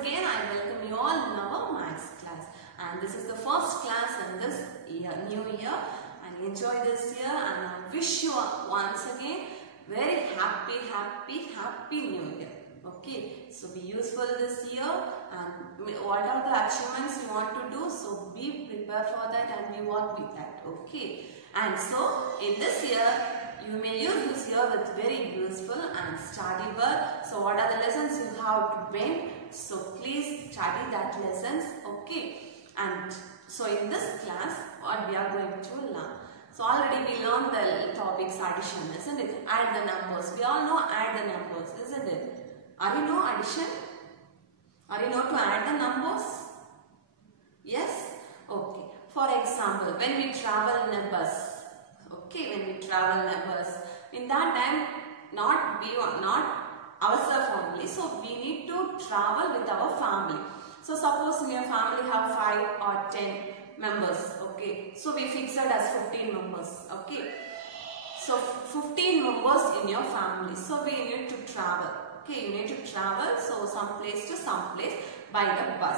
again I welcome you all in our maths class, and this is the first class in this new year, and enjoy this year, and I wish you once again very happy new year. Okay, so be useful this year, and what are the achievements you want to do, so be prepared for that and we work with that. Okay, and so in this year you may use this year with very useful and study well. So what are the lessons you have to bring? So please study that lessons. Okay, and so in this class what we are going to learn. So already we learned the topics addition, isn't it? Add the numbers. We all know add the numbers, isn't it? Are you know addition? Are you know to add the numbers? Yes? Okay. For example, when we travel in a bus. Okay, when we travel in a bus. In that time, not ourselves only. So we need to travel with our family. So suppose in your family have 5 or 10 members. Okay. So we fixed it as 15 members. Okay. So 15 members in your family. So we need to travel. Okay, you need to travel, so some place to some place by the bus.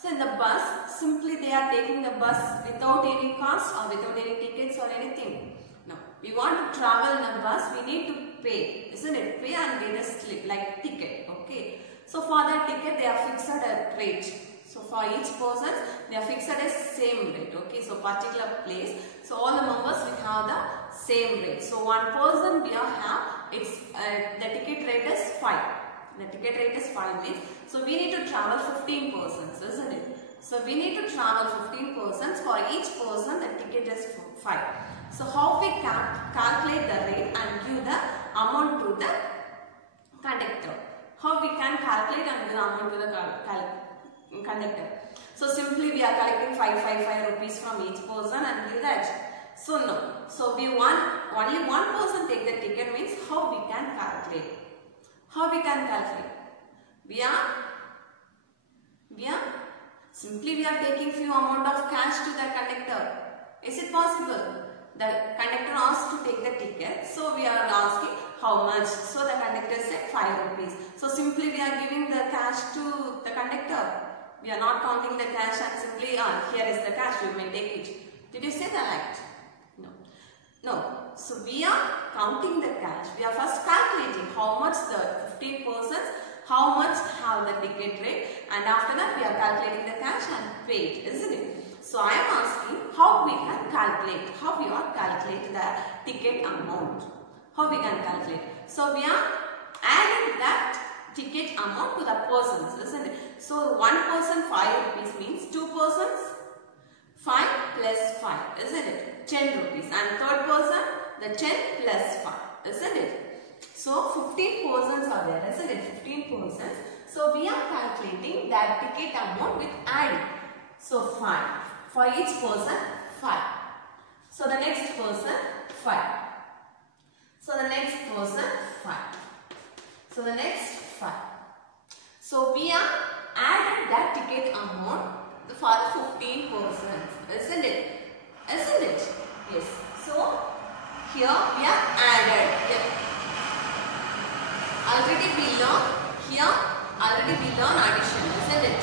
So in the bus, simply they are taking the bus without any cost or without any tickets or anything. No, we want to travel in a bus, we need to pay, isn't it? Pay and get a slip like ticket. Okay, so for that ticket they are fixed at a rate. So for each person they are fixed at a same rate. Okay, so particular place. So all the members will have the same rate. So one person we have it's the ticket rate is 5. The ticket rate is 5 means. So we need to travel 15 persons, isn't it? So we need to travel 15 persons. For each person the ticket is 5. So how we can calculate the rate and give the amount to the conductor? How we can calculate and give the amount to the conductor? So simply we are collecting 5 rupees from each person and give that. So no. So we want only one person take the ticket means how we can calculate? How we can calculate? We are simply we are taking few amount of cash to the conductor. Is it possible? The conductor asked to take the ticket. So we are asking how much. So the conductor said 5 rupees. So simply we are giving the cash to the conductor. We are not counting the cash and simply here is the cash, you may take it. Did you say that? No. No. So we are counting the cash. We are first calculating how much the 15 persons, how much have the ticket rate, and after that we are calculating the cash and pay it, isn't it? So I am asking how we can calculate, how we are calculate the ticket amount. How we can calculate. So we are adding that ticket amount to the persons, isn't it? So one person 5 rupees means 2 persons 5 plus 5, isn't it? 10 rupees, and third person the 10 plus 5, isn't it? So 15 persons are there, isn't it? 15 persons. So we are calculating that ticket amount with adding. So 5 for each person 5. So the next person 5. So the next person 5. So the next 5. So we are added that ticket amount for the 15 persons, isn't it? Isn't it? Yes. So here we are added. Already we learn addition, isn't it?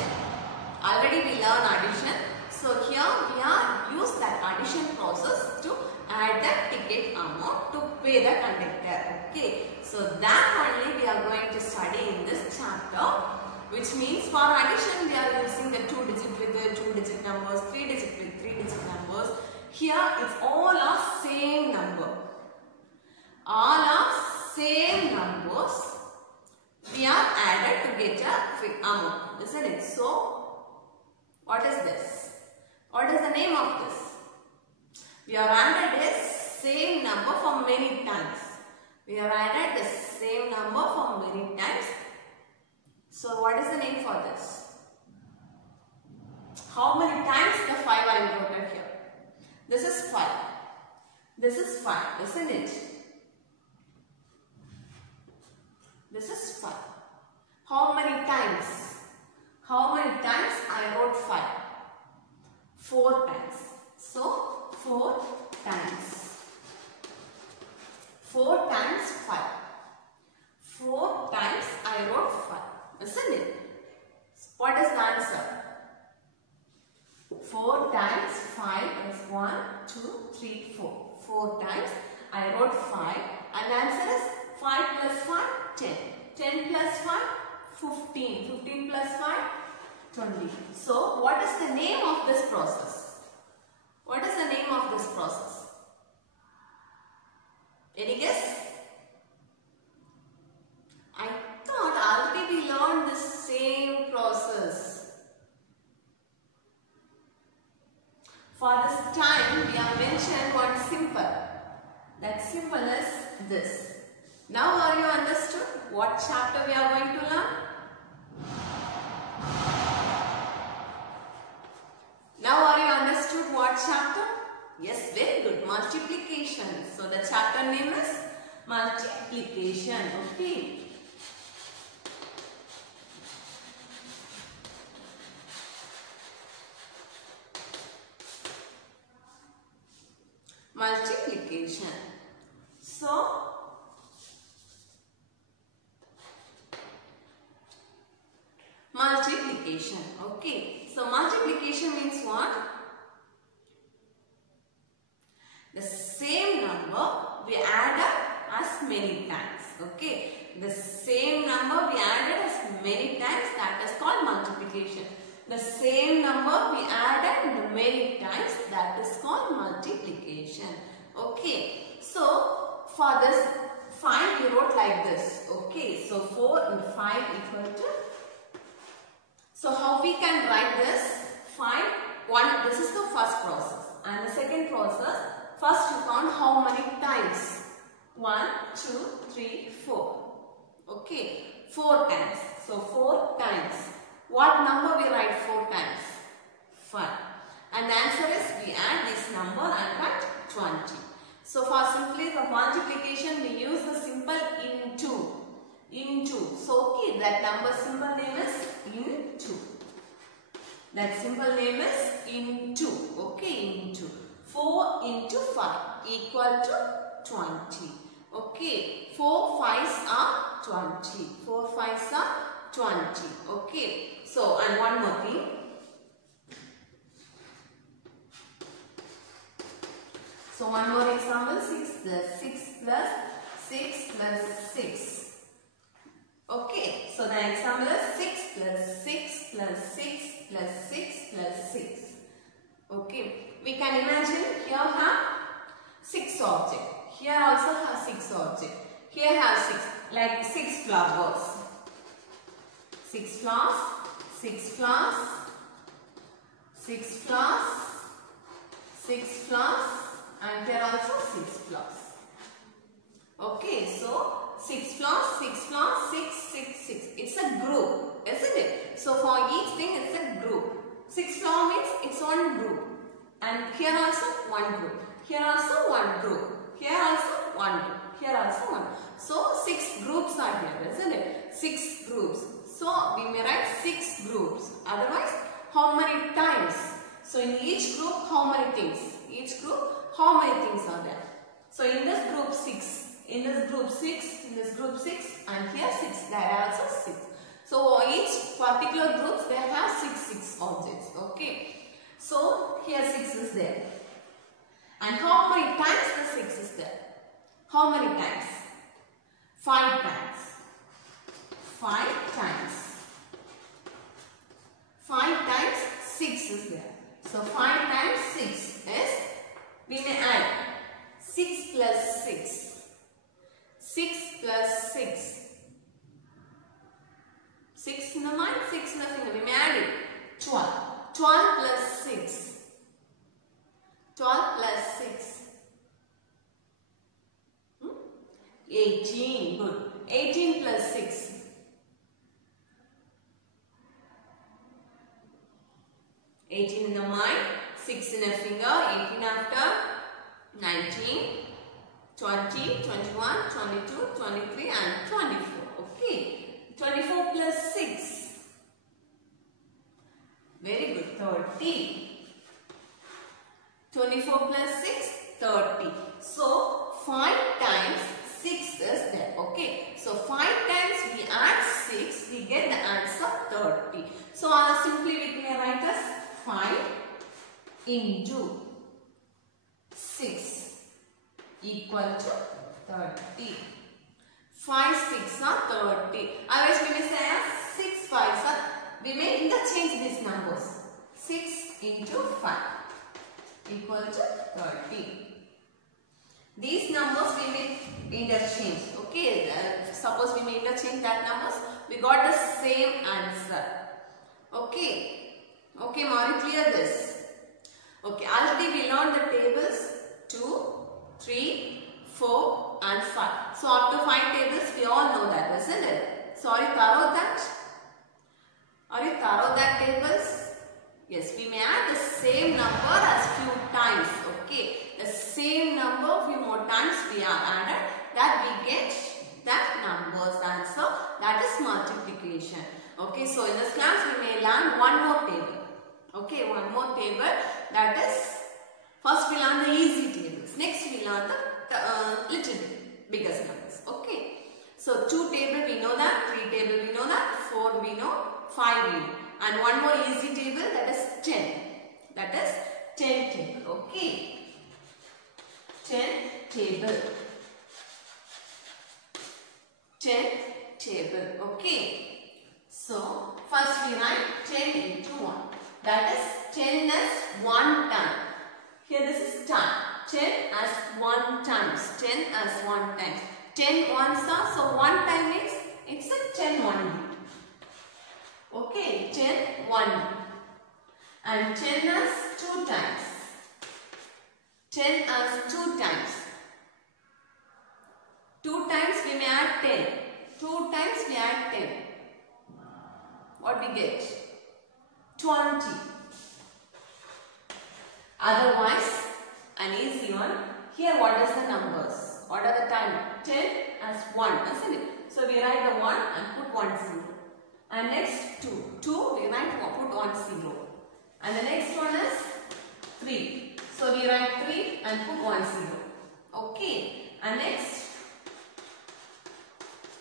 Already we learn addition. So here we are use that addition process to add the ticket amount to pay the conductor. Okay. So that only we are going to study in this chapter, which means for addition we are using the 2 digit with the 2 digit numbers, 3 digit with 3 digit numbers. Here it's all of same number. All of same numbers we are added to get a amount, isn't it? So what is this? What is the name of this? We are added a same number for many times. We are added the same number for many times. So what is the name for this? How many times the 5 are included here? This is 5. This is 5, isn't it? This is 5. How many times? How many times I wrote 5? 4 times. So 4 times. 4 times 5. 4 times I wrote 5. Isn't it? 20. So what is the name of this process? What is the name of this process? Any guess? I thought already we learned the same process. For this time we have mentioned one symbol. That symbol is this. Now are you understood what chapter we are going to learn? Now are you understood what chapter? Yes, very good. Multiplication. So the chapter name is multiplication. Okay. Multiplication. So multiplication. Okay. So multiplication means what? The same number we added as many times. Okay. The same number we added as many times, that is called multiplication. The same number we added many times, that is called multiplication. Okay. So for this 5 we wrote like this. Okay. So 4 and 5 equal to. So how we can write this? 5, 1, this is the first process. And the second process, first you count how many times? 1, 2, 3, 4. Okay, 4 times. So 4 times. What number we write 4 times? 5. And the answer is we add this number and write 20. So for simply the multiplication we use the symbol into. Into. So okay, that number symbol name is into. That symbol name is into. Okay, into. 4 into 5 equal to 20. Okay, 4 5s are 20. 4 5s are 20. Okay, so and one more thing. So one more example, 6 plus 6 plus 6 plus 6. Okay, so the example is 6 plus 6 plus 6 plus 6 plus 6. Okay, we can imagine here have 6 objects. Here also have 6 objects. Here have 6, like 6 flowers. 6 flowers, 6 flowers, 6 flowers, 6 flowers, and here also 6 flowers. Okay, so 6 flowers, 6 flowers, 6, 6, 6. It's a group, isn't it? So for each thing it's a group. 6 flower means it's one group. And here also one group. Here also one group. Here also one group. Here also one. So 6 groups are here, isn't it? 6 groups. So we may write 6 groups. Otherwise, how many times? So in each group, how many things? Each group, how many things are there? So in this group 6. In this group 6, in this group 6, and here 6, there are also 6. So each particular groups they have 6 objects. Okay. So here 6 is there. And how many times the 6 is there? How many times? 5 times. 5 times. 5 times 6 is there. So 5 times 6 is, we may add 6 plus 6. 6 plus 6. 6 in the mind, 6 in the finger. We may add it. 12. 12 plus 6. 12 plus 6. 18. Good. 18 plus 6. 18 in the mind, 6 in a finger, 18 after, 19, 20, 21, 22, 23 and 24. Okay. 24 plus 6. Very good. 30. 24 plus 6, 30. So 5 times 6 is there. Okay. So 5 times we add 6, we get the answer 30. So simply we can write as 5 into 6 equal to 30. 5 6 are 30. Otherwise we may say as 6 5s are, we may interchange into 5 equal to 30. These numbers we may interchange. Okay, suppose we may interchange that numbers. We got the same answer. Okay, okay, Mari, clear this. Okay, already we learned the tables 2, 3, 4 and 5. So up to 5 tables we all know that, isn't it? So are you thorough that? Are you thorough that tables? Yes, we may add the same number as few times. Okay, the same number few more times we are added, that we get that number's answer, that is multiplication. Okay, so in this class we may learn one more table. Okay, one more table, that is, first we learn the easy tables, next we learn the little bigger numbers. Okay, so 2 table we know that, 3 table we know that, 4 we know, 5 we know, and one more easy table, that is 10. That is 10 table. Okay, 10 table. 10 table. Okay. So first we write 10 into 1. That is 10 as 1 time. Here this is time. 10 as 1 times. 10 as 1 times. 10 ones are, so 1 time means it's a 10 only. Okay, 10 1. And 10 as 2 times. 10 as 2 times. 2 times we may add 10. 2 times we add 10. What we get? 20. Otherwise, an easy one. Here what is the numbers? What are the time? 10 as 1, isn't it? So we write the 1 and put 1 0. And next 2. 2 we write put 1 0. And the next one is 3. So we write 3 and put 1 0. Okay. And next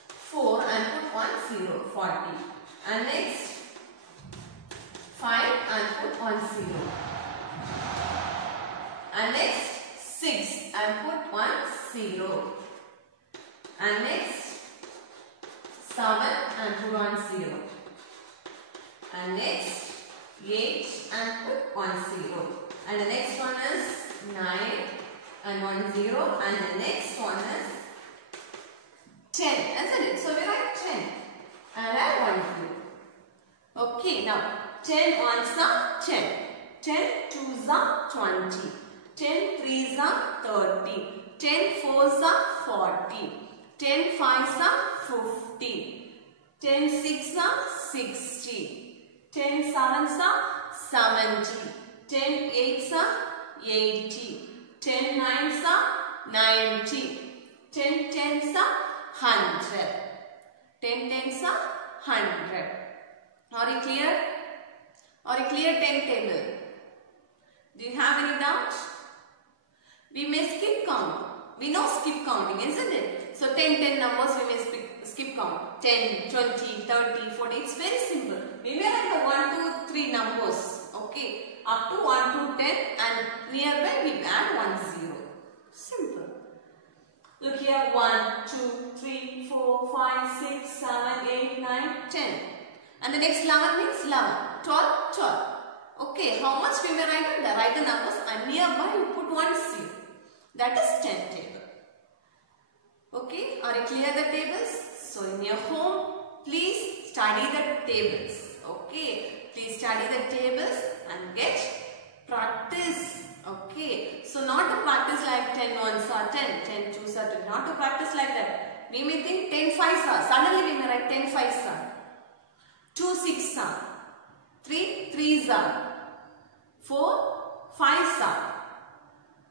4 and put 1 0. 40. And next 5 and put 1 0. And next 6 and put 1 0. And next 7 and put 1 0. And next 8 and put 1 0. And the next one is 9 and 1 0. And the next one is 10, isn't it? So we write 10 and add 1 0. Okay, now 10 ones are 10. 10 twos are 20. 10 threes are 30. 10 fours are 40. 10 fives are 50. 10 sixes are 60. 10 sevens are 70. 10 eights are 80. 10 nines are 90. 10 tens are 100. 10 tens are 100. Are you clear? Are you clear 10 table? Do you have any doubt? We may skip count. We know skip counting, isn't it? So 10 numbers we may skip count. 10, 20, 30, 40. It's very simple. We may have the 1, 2, 3 numbers. Okay. Up to 1 to 10 and nearby we add 1 0. Simple. Look here. 1, 2, 3, 4, 5, 6, 7, 8, 9, 10. And the next 11 means 11. 12, 12. Okay. How much we may write it? Write the numbers and nearby you put 1 0. That is 10 table. Okay, are you clear the tables? So in your home, please study the tables. Okay, please study the tables and get practice. Okay, so not to practice like 10 ones are 10, 10 twos are 10. Not to practice like that. We may think 10 fives are. Suddenly we may write 10 fives are. 2 sixes are. 3 threes are. 4 fives are.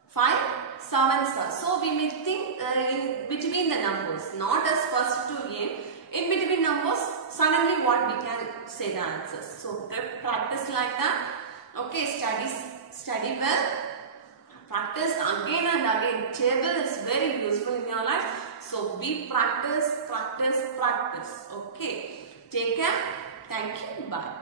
5 sevens are. So we may think in between the numbers, not as first to end. In between numbers, suddenly what we can say the answers. So practice like that. Okay, study well. Practice again and again. Table is very useful in your life. So we practice. Okay. Take care. Thank you. Bye.